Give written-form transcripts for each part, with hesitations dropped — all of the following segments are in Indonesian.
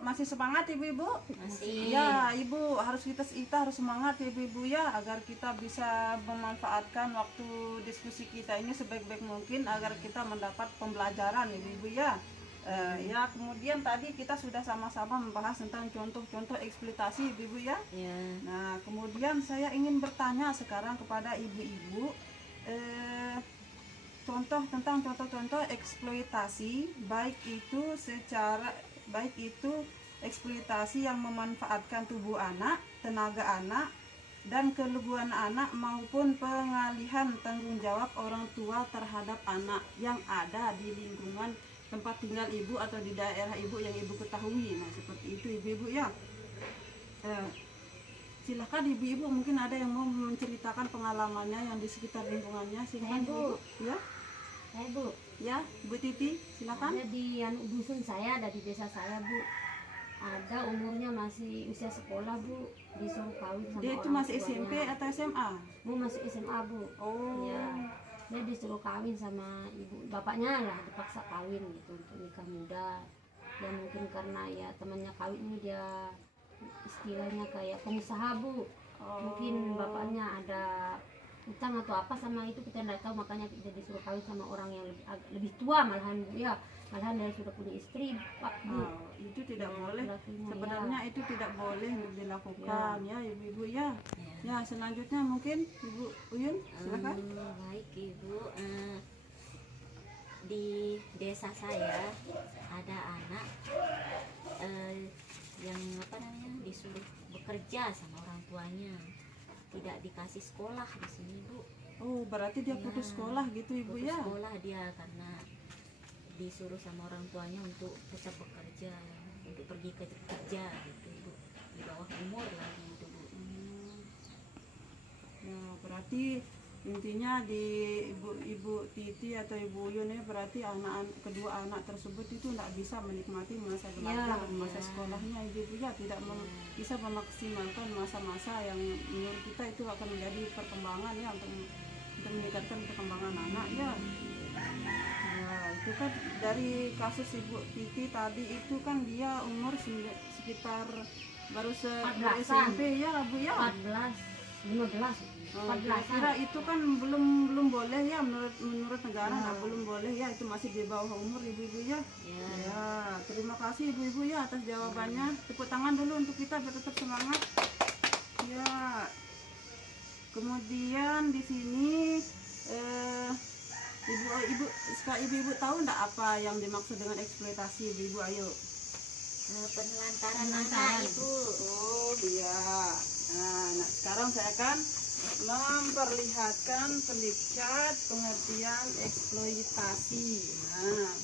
masih semangat ibu-ibu? Masih. Ya, ibu kita harus semangat ya ibu-ibu ya, agar kita bisa memanfaatkan waktu diskusi kita ini sebaik-baik mungkin agar kita mendapat pembelajaran ibu-ibu ya. Ya, kemudian tadi kita sudah sama-sama membahas tentang contoh-contoh eksploitasi ibu-ibu ya. Ya. Nah, kemudian saya ingin bertanya sekarang kepada ibu-ibu, contoh-contoh eksploitasi, baik itu eksploitasi yang memanfaatkan tubuh anak, tenaga anak, dan kelebihan anak maupun pengalihan tanggung jawab orang tua terhadap anak yang ada di lingkungan tempat tinggal ibu atau di daerah ibu yang ibu ketahui. Nah, seperti itu ibu-ibu ya. Silakan ibu-ibu, mungkin ada yang mau menceritakan pengalamannya yang di sekitar lingkungannya. Silakan Bu. Ya. Bu. Ya, Bu Titi, silakan. Ada di dusun saya, ada di desa saya, Bu. Ada umurnya masih usia sekolah, Bu. Disuruh kawin sama Dia itu orang masih SMP tuanya. atau SMA? Bu masih SMA, Bu. Oh. Ya. Dia disuruh kawin sama ibu bapaknya lah, dipaksa kawin gitu untuk nikah muda. Dan mungkin karena ya temannya kawin ini dia istilahnya kayak pengusaha, Bu. Mungkin bapaknya ada utang atau apa sama itu, kita tidak tahu, makanya kita disuruh kawin sama orang yang lebih tua malahan, Bu ya. Malahan dia sudah punya istri, Pak, Bu. Itu tidak boleh. Lakinya, Sebenarnya ya. itu tidak boleh dilakukan ya ibu-ibu ya. Ya, selanjutnya mungkin Ibu Uyun, silakan. Baik Ibu, di desa saya ada anak yang disuruh bekerja sama orang tuanya, tidak dikasih sekolah di sini, Bu. Oh, berarti dia putus sekolah gitu ibu Putus ya. sekolah dia karena disuruh sama orang tuanya untuk tetap bekerja, untuk pergi kerja gitu, Bu. Di bawah umur lagi itu, Bu. Nah, berarti intinya di ibu Titi atau Ibu Uyun ini berarti kedua anak tersebut itu tidak bisa menikmati masa belajar, masa sekolahnya ibu ya, tidak bisa memaksimalkan masa-masa yang menurut kita itu akan menjadi perkembangan ya, untuk meningkatkan perkembangan anak ya. Nah, itu kan dari kasus Ibu Titi tadi itu kan dia umur sekitar baru SMP ya Bu ya. 14, 15. Kira itu kan belum boleh ya, menurut negara belum boleh ya, itu masih di bawah umur ibu-ibu ya. Ya, terima kasih ibu-ibu ya atas jawabannya. Tepuk tangan dulu untuk kita biar tetap semangat. Ya. Kemudian di sini ibu-ibu tahu enggak apa yang dimaksud dengan eksploitasi ibu-ibu? Ayo. Penelantaran anak, Ibu. Oh iya. Nah, sekarang saya akan memperlihatkan pendikat pengertian eksploitasi. Nah,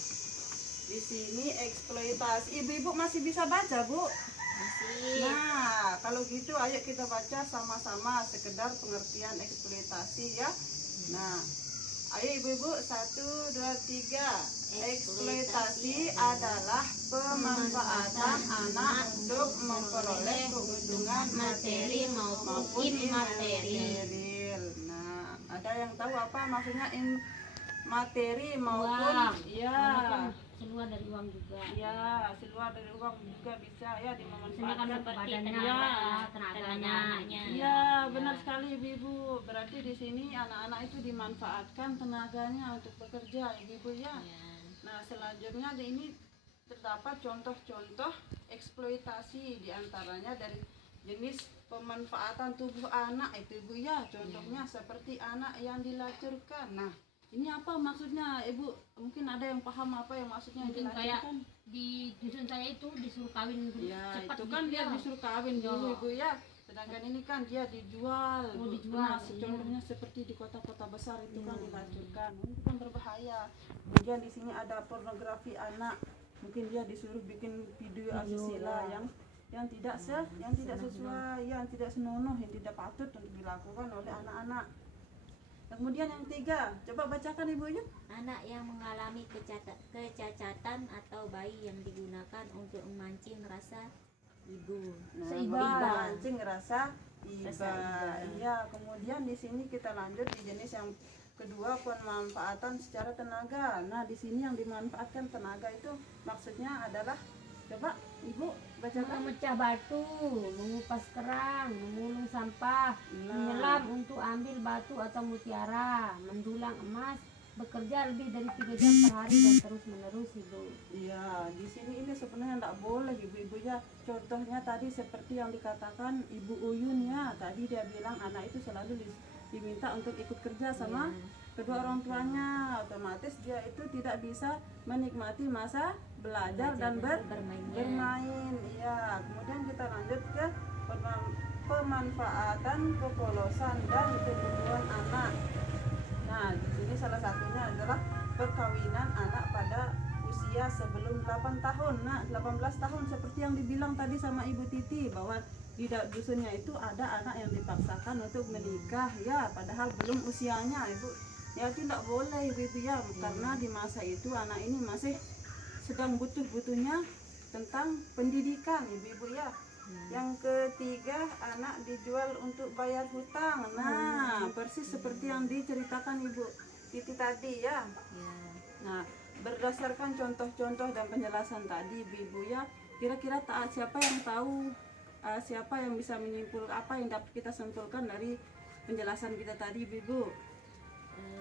di sini eksploitasi. Ibu-ibu masih bisa baca, Bu? Masih. Nah, kalau gitu ayo kita baca sama-sama sekedar pengertian eksploitasi ya. Nah, ayo ibu-ibu, 1, 2, 3. Eksploitasi adalah pemanfaatan anak untuk memperoleh keuntungan materi maupun imaterial. Nah, ada yang tahu apa maksudnya materi maupun Uang. Keluar dari uang juga. ya, keluar dari uang juga bisa ya dimanfaatkan badannya, tenaganya. Iya, benar sekali ibu-ibu. Berarti di sini anak-anak itu dimanfaatkan tenaganya untuk bekerja, ibu-ibu ya. Nah, selanjutnya ini terdapat contoh-contoh eksploitasi, diantaranya dari jenis pemanfaatan tubuh anak itu ibu ya. Contohnya seperti anak yang dilacurkan. Nah, ini apa maksudnya ibu? Mungkin ada yang paham apa yang maksudnya Mungkin kayak dilacurkan? di dusun saya itu disuruh kawin Ya, cepat itu kan gitu dia ya. disuruh kawin dulu ibu ya. Sedangkan ini kan dia dijual. Oh, Bu. dijual, Nah, iya. contohnya seperti di kota-kota besar itu kan dilacurkan. Itu kan berbahaya. Kemudian di sini ada pornografi anak. Mungkin dia disuruh bikin video asusila yang tidak sesuai, yang tidak senonoh, yang tidak patut untuk dilakukan oleh anak-anak. Kemudian yang 3, coba bacakan ibu ya. Anak yang mengalami kecacatan atau bayi yang digunakan untuk memancing rasa ibu. Mancing rasa iba. Rasa iba. Iya, kemudian di sini kita lanjut di jenis yang kedua, pemanfaatan secara tenaga. Nah, di sini yang dimanfaatkan tenaga itu maksudnya adalah, coba Ibu bacakan. memecah batu, mengupas kerang, memulung sampah, Nah. menyelam untuk ambil batu atau mutiara, mendulang emas, bekerja lebih dari 3 jam per hari dan terus menerus Ibu. Iya, di sini ini sebenarnya tidak boleh ibu-ibu ya. Contohnya tadi seperti yang dikatakan Ibu Uyun ya. Tadi dia bilang anak itu selalu diminta untuk ikut kerja sama kedua orang tuanya. Otomatis dia itu tidak bisa menikmati masa belajar dan bermain. Iya, kemudian kita lanjut ke pemanfaatan kepolosan dan kebutuhan anak. Nah, di sini salah satunya adalah perkawinan anak pada usia sebelum 8 tahun. Nah, 18 tahun seperti yang dibilang tadi sama Ibu Titi bahwa di dusunnya itu ada anak yang dipaksakan untuk menikah ya, padahal belum usianya, Ibu. Ya tidak boleh Ibu ya, karena di masa itu anak ini masih sedang butuh-butuhnya tentang pendidikan Ibu ya. Yang ketiga, anak dijual untuk bayar hutang. Nah, persis seperti yang diceritakan Ibu Titi tadi ya. Nah, berdasarkan contoh-contoh dan penjelasan tadi Ibu ya, kira-kira siapa yang tahu, siapa yang bisa menyimpul apa yang dapat kita simpulkan dari penjelasan kita tadi Ibu?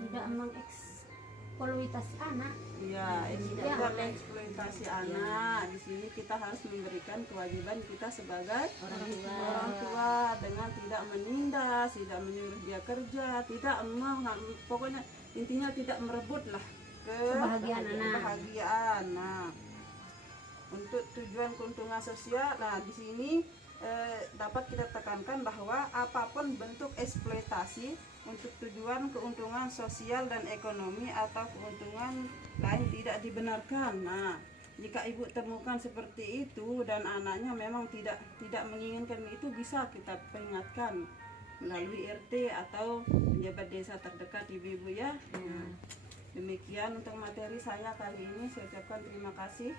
Tidak mengeksploitasi anak. Iya, Tidak tidak mengeksploitasi anak. Di sini kita harus memberikan kewajiban kita sebagai orang tua dengan tidak menindas, tidak menyuruh dia kerja, tidak pokoknya intinya tidak merebut lah kebahagiaan. Nah, untuk tujuan keuntungan sosial, nah di sini dapat kita tekankan bahwa apapun bentuk eksploitasi untuk tujuan keuntungan sosial dan ekonomi atau keuntungan lain tidak dibenarkan. Nah, jika ibu temukan seperti itu dan anaknya memang tidak menginginkan itu, bisa kita peringatkan melalui RT atau pejabat desa terdekat ibu-ibu ya. Nah, demikian untuk materi saya kali ini. Saya ucapkan terima kasih.